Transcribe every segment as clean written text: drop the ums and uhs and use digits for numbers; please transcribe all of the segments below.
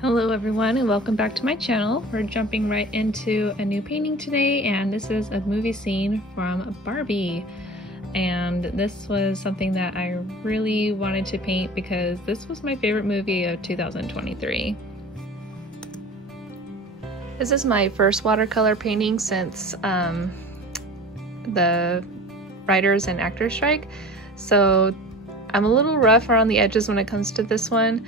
Hello everyone and welcome back to my channel. We're jumping right into a new painting today, and this is a movie scene from Barbie. And this was something that I really wanted to paint because this was my favorite movie of 2023. This is my first watercolor painting since the writers and actors strike, so I'm a little rough around the edges when it comes to this one.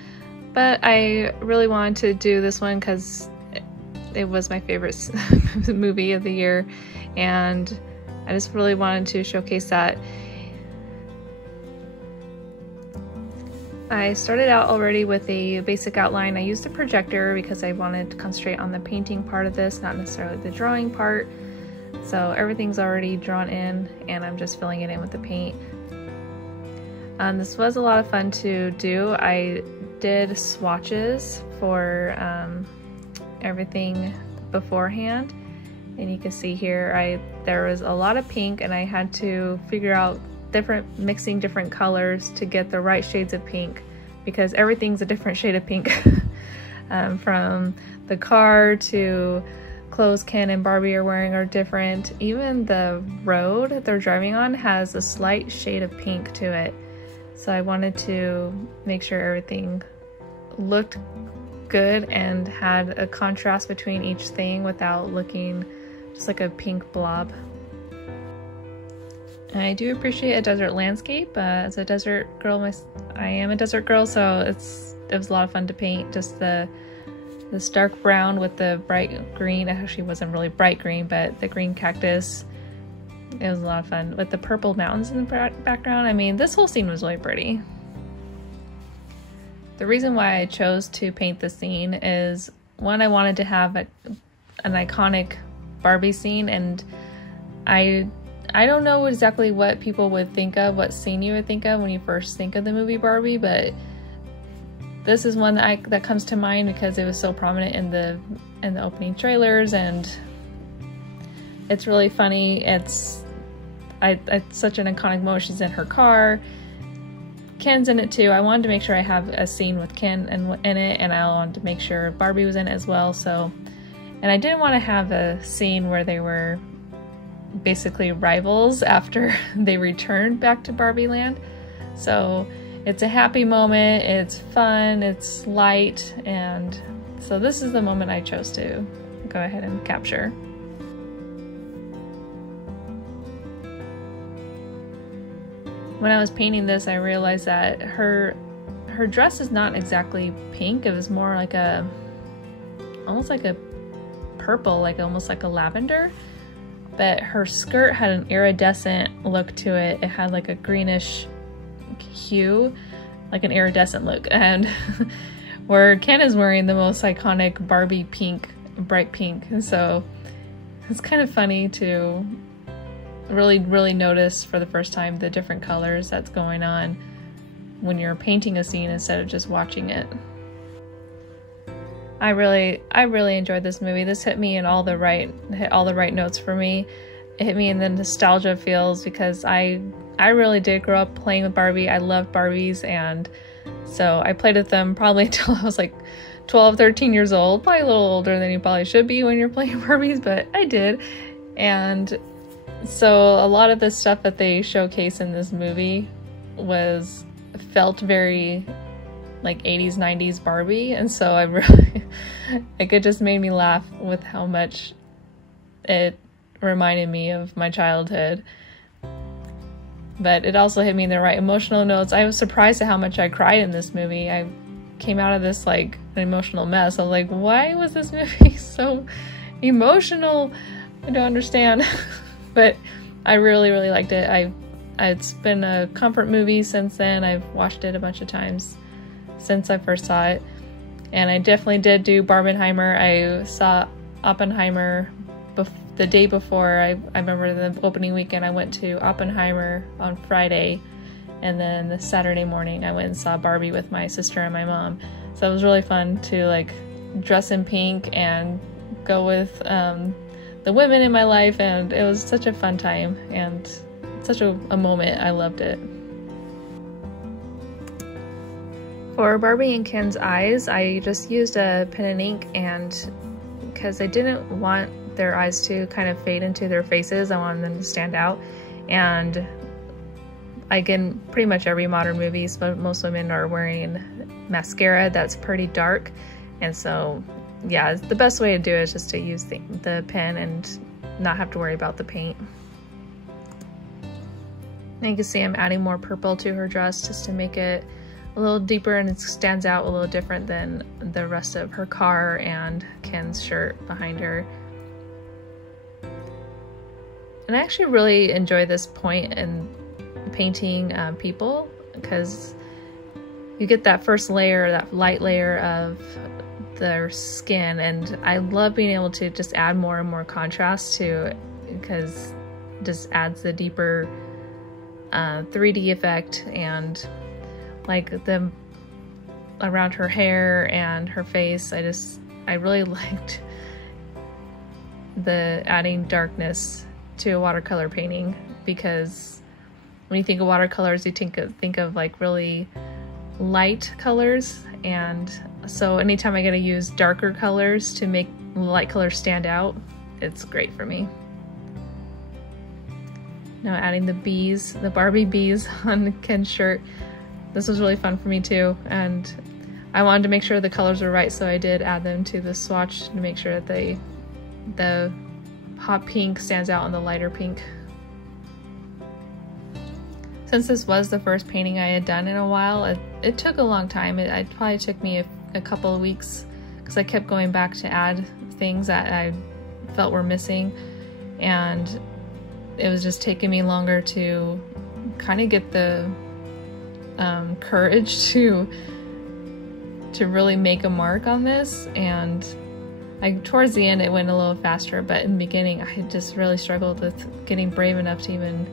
But I really wanted to do this one because it was my favorite movie of the year, and I just really wanted to showcase that. I started out already with a basic outline. I used a projector because I wanted to concentrate on the painting part of this, not necessarily the drawing part. So everything's already drawn in and I'm just filling it in with the paint. This was a lot of fun to do. I did swatches for everything beforehand, and you can see here there was a lot of pink, and I had to figure out mixing different colors to get the right shades of pink, because everything's a different shade of pink. From the car to clothes Ken and Barbie are wearing are different. Even the road they're driving on has a slight shade of pink to it. So I wanted to make sure everything looked good and had a contrast between each thing without looking just like a pink blob. And I do appreciate a desert landscape. As a desert girl, I am a desert girl, so it was a lot of fun to paint. Just this dark brown with the bright green. It actually wasn't really bright green, but the green cactus. It was a lot of fun with the purple mountains in the background. I mean, this whole scene was really pretty. The reason why I chose to paint this scene is, one, I wanted to have an iconic Barbie scene, and I don't know exactly what people would think of, what scene you would think of when you first think of the movie Barbie, but this is one that comes to mind because it was so prominent in the opening trailers, and it's really funny. It's such an iconic moment. She's in her car. Ken's in it too. I wanted to make sure I have a scene with Ken in it, and I wanted to make sure Barbie was in it as well. So, and I didn't want to have a scene where they were basically rivals after they returned back to Barbie Land. So it's a happy moment, it's fun, it's light, and so this is the moment I chose to go ahead and capture. When I was painting this, I realized that her dress is not exactly pink. It was more like almost like a purple, almost like a lavender. But her skirt had an iridescent look to it. It had like a greenish hue, like an iridescent look. And where Ken is wearing the most iconic Barbie pink, bright pink. And so it's kind of funny to really notice for the first time the different colors that's going on when you're painting a scene instead of just watching it. I really enjoyed this movie. This hit me in hit all the right notes for me. It hit me in the nostalgia feels because I really did grow up playing with Barbie. I loved Barbies, and so I played with them probably until I was like 12, 13 years old. Probably a little older than you probably should be when you're playing Barbies, but I did. And so a lot of the stuff that they showcase in this movie felt very like 80s, 90s Barbie, and so I really, it just made me laugh with how much it reminded me of my childhood. But it also hit me in the right emotional notes. I was surprised at how much I cried in this movie. I came out of this like an emotional mess. I was like, why was this movie so emotional? I don't understand. But I really liked it. It's been a comfort movie since then. I've watched it a bunch of times since I first saw it. And I definitely did do Barbenheimer. I saw Oppenheimer the day before. I remember the opening weekend I went to Oppenheimer on Friday, and then the Saturday morning I went and saw Barbie with my sister and my mom. So it was really fun to like dress in pink and go with the women in my life, and it was such a fun time and such a moment. I loved it. For Barbie and Ken's eyes, I just used a pen and ink, and because I didn't want their eyes to kind of fade into their faces, I wanted them to stand out. And like in pretty much every modern movie, most women are wearing mascara that's pretty dark, and so yeah, the best way to do it is just to use the pen and not have to worry about the paint. And you can see I'm adding more purple to her dress just to make it a little deeper, and it stands out a little different than the rest of her car and Ken's shirt behind her. And I actually really enjoy this point in painting people, because you get that first layer, that light layer of their skin, and I love being able to just add more and more contrast to it, because it just adds the deeper 3D effect. And like the around her hair and her face, I really liked the adding darkness to a watercolor painting, because when you think of watercolors, you think of like really light colors, and so anytime I get to use darker colors to make light colors stand out, it's great for me. Now adding the bees, the Barbie bees on Ken's shirt. This was really fun for me too, and I wanted to make sure the colors were right, so I did add them to the swatch to make sure that the hot pink stands out on the lighter pink. Since this was the first painting I had done in a while, it took a long time. It probably took me a couple of weeks, because I kept going back to add things that I felt were missing, and it was just taking me longer to kind of get the courage to really make a mark on this. And towards the end it went a little faster, but in the beginning I just really struggled with getting brave enough to even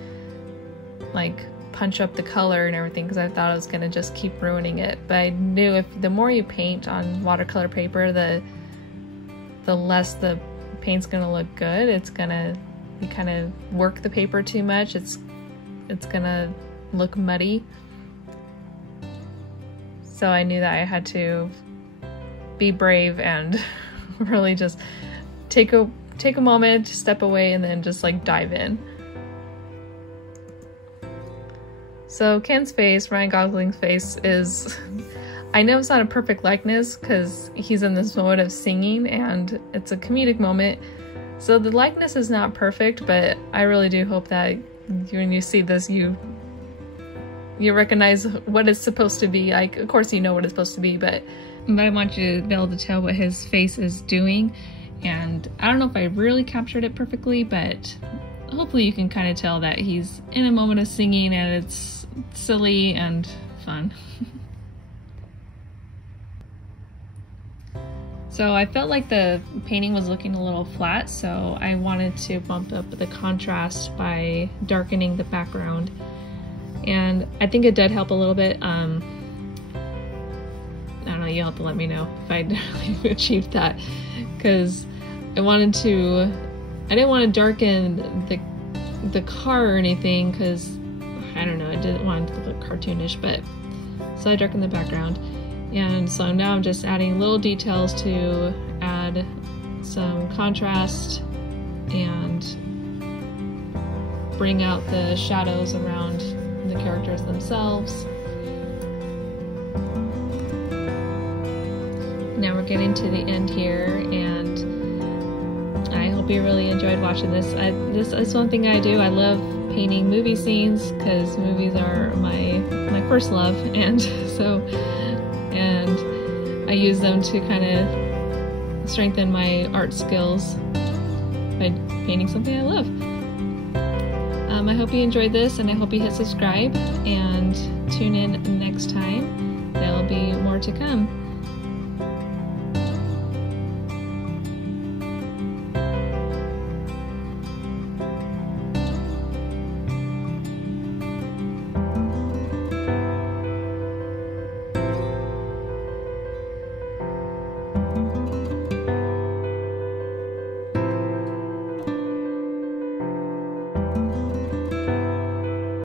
like punch up the color and everything, because I thought I was gonna just keep ruining it. But I knew the more you paint on watercolor paper, the less the paint's gonna look good. You kind of work the paper too much, it's gonna look muddy. So I knew that I had to be brave and really just take a moment to step away and then just like dive in. So Ken's face, Ryan Gosling's face, is, I know it's not a perfect likeness because he's in this mode of singing and it's a comedic moment. So the likeness is not perfect, but I really do hope that when you see this, you recognize what it's supposed to be. Like, of course you know what it's supposed to be, but I want you to be able to tell what his face is doing. And I don't know if I really captured it perfectly, but hopefully you can kind of tell that he's in a moment of singing and it's silly and fun. So I felt like the painting was looking a little flat, so I wanted to bump up the contrast by darkening the background. And I think it did help a little bit. I don't know, you'll have to let me know if I really achieved that, because I didn't want to darken the car or anything, because I don't know, I didn't want it to look cartoonish, but so I darkened the background. And so now I'm just adding little details to add some contrast and bring out the shadows around the characters themselves. Now we're getting to the end here, and I hope you really enjoyed watching this. This is one thing I do. I love painting movie scenes because movies are my first love, and I use them to kind of strengthen my art skills by painting something I love. I hope you enjoyed this, and I hope you hit subscribe and tune in next time. There'll be more to come.